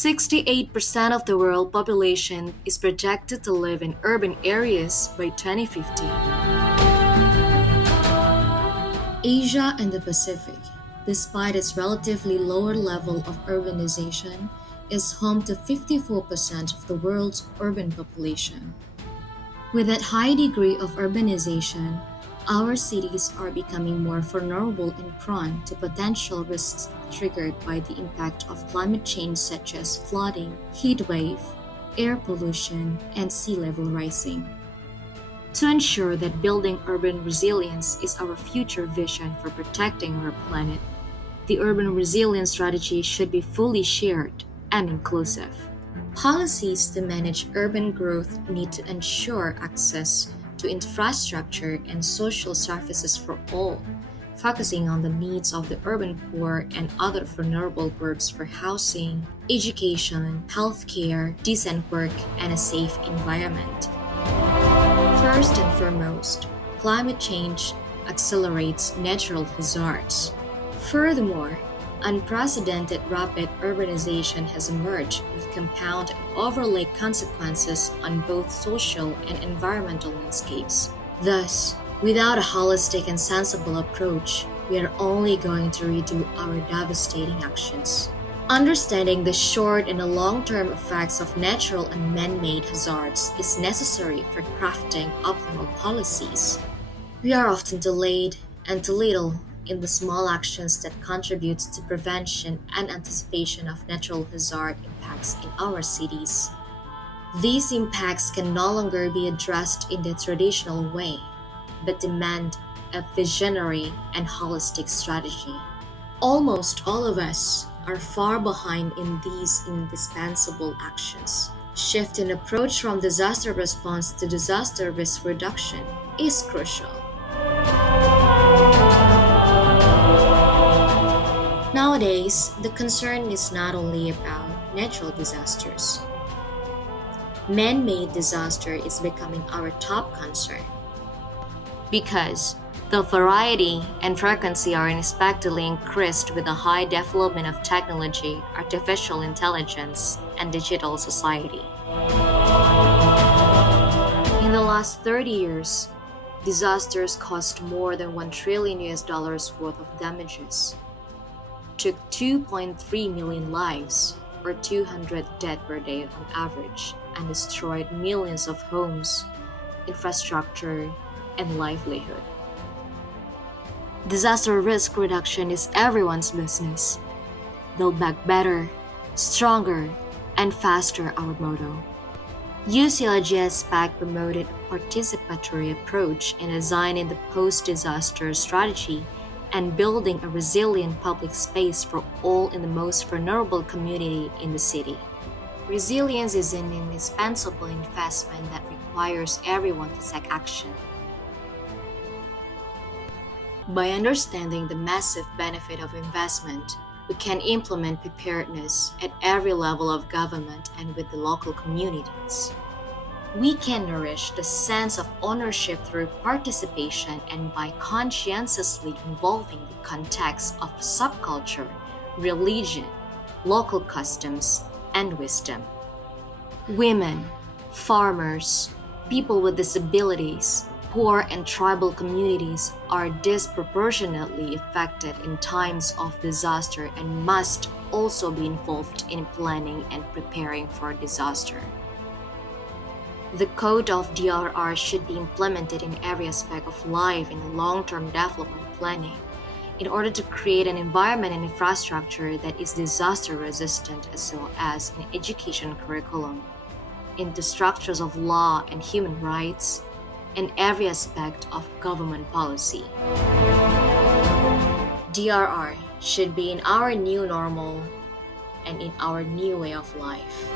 68% of the world population is projected to live in urban areas by 2050. Asia and the Pacific, despite its relatively lower level of urbanization, is home to 54% of the world's urban population. With that high degree of urbanization, our cities are becoming more vulnerable and prone to potential risks triggered by the impact of climate change such as flooding, heat wave, air pollution, and sea level rising. To ensure that building urban resilience is our future vision for protecting our planet, the urban resilience strategy should be fully shared and inclusive. Policies to manage urban growth need to ensure access to infrastructure and social services for all, focusing on the needs of the urban poor and other vulnerable groups for housing, education, healthcare, decent work, and a safe environment. First and foremost, climate change accelerates natural hazards. Furthermore, unprecedented rapid urbanization has emerged with compound and overlay consequences on both social and environmental landscapes. Thus, without a holistic and sensible approach, we are only going to redo our devastating actions. Understanding the short and the long-term effects of natural and man-made hazards is necessary for crafting optimal policies. We are often delayed and too little in the small actions that contribute to prevention and anticipation of natural hazard impacts in our cities. These impacts can no longer be addressed in the traditional way, but demand a visionary and holistic strategy. Almost all of us are far behind in these indispensable actions. Shift in approach from disaster response to disaster risk reduction is crucial. Nowadays, the concern is not only about natural disasters. Man-made disaster is becoming our top concern because the variety and frequency are unexpectedly increased with the high development of technology, artificial intelligence, and digital society. In the last 30 years, disasters caused more than $1 trillion worth of damages, took 2.3 million lives, or 200 dead per day on average, and destroyed millions of homes, infrastructure, and livelihood. Disaster risk reduction is everyone's business. Build back better, stronger, and faster, our motto. UCLG ASPAC promoted a participatory approach in designing the post-disaster strategy and building a resilient public space for all in the most vulnerable community in the city. Resilience is an indispensable investment that requires everyone to take action. By understanding the massive benefit of investment, we can implement preparedness at every level of government and with the local communities. We can nourish the sense of ownership through participation and by conscientiously involving the context of subculture, religion, local customs, and wisdom. Women, farmers, people with disabilities, poor and tribal communities are disproportionately affected in times of disaster and must also be involved in planning and preparing for disaster. The Code of DRR should be implemented in every aspect of life in the long-term development planning in order to create an environment and infrastructure that is disaster resistant as well as an education curriculum, into structures of law and human rights, in every aspect of government policy. DRR should be in our new normal and in our new way of life.